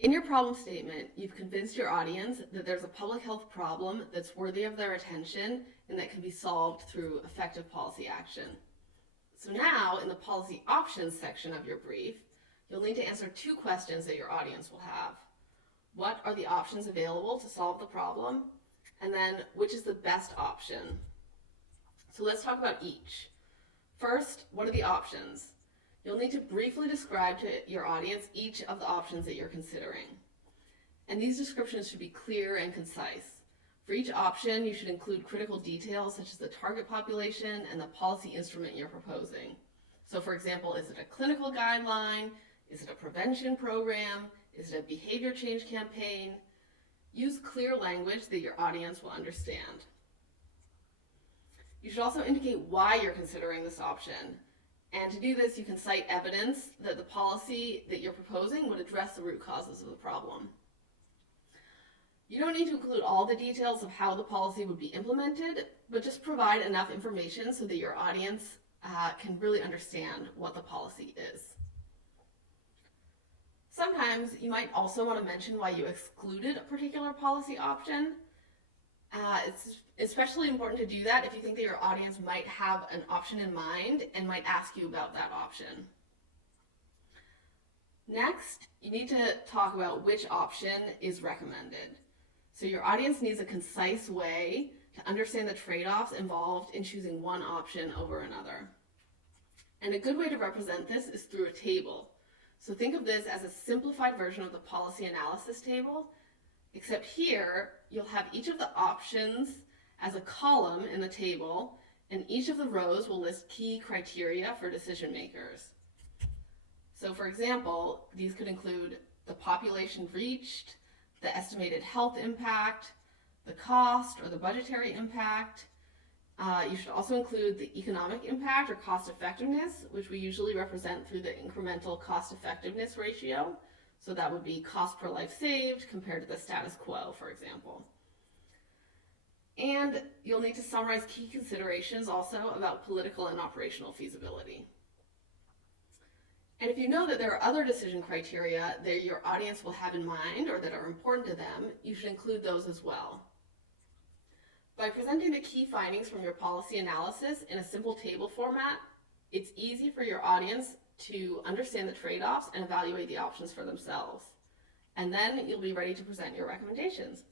In your problem statement, you've convinced your audience that there's a public health problem that's worthy of their attention and that can be solved through effective policy action. So now, in the policy options section of your brief, you'll need to answer two questions that your audience will have. What are the options available to solve the problem? And then, which is the best option? So let's talk about each. First, what are the options? You'll need to briefly describe to your audience each of the options that you're considering. And these descriptions should be clear and concise. For each option, you should include critical details such as the target population and the policy instrument you're proposing. So for example, is it a clinical guideline? Is it a prevention program? Is it a behavior change campaign? Use clear language that your audience will understand. You should also indicate why you're considering this option. And to do this, you can cite evidence that the policy that you're proposing would address the root causes of the problem. You don't need to include all the details of how the policy would be implemented, but just provide enough information so that your audience can really understand what the policy is. Sometimes you might also want to mention why you excluded a particular policy option. It's especially important to do that if you think that your audience might have an option in mind and might ask you about that option. Next, you need to talk about which option is recommended. So your audience needs a concise way to understand the trade-offs involved in choosing one option over another. And a good way to represent this is through a table. So think of this as a simplified version of the policy analysis table, except here you'll have each of the options as a column in the table, and each of the rows will list key criteria for decision makers. So for example, these could include the population reached, the estimated health impact, the cost or the budgetary impact. You should also include the economic impact or cost effectiveness, which we usually represent through the incremental cost effectiveness ratio. So that would be cost per life saved compared to the status quo, for example. And you'll need to summarize key considerations also about political and operational feasibility. And if you know that there are other decision criteria that your audience will have in mind or that are important to them, you should include those as well. By presenting the key findings from your policy analysis in a simple table format, it's easy for your audience to understand the trade-offs and evaluate the options for themselves. And then you'll be ready to present your recommendations.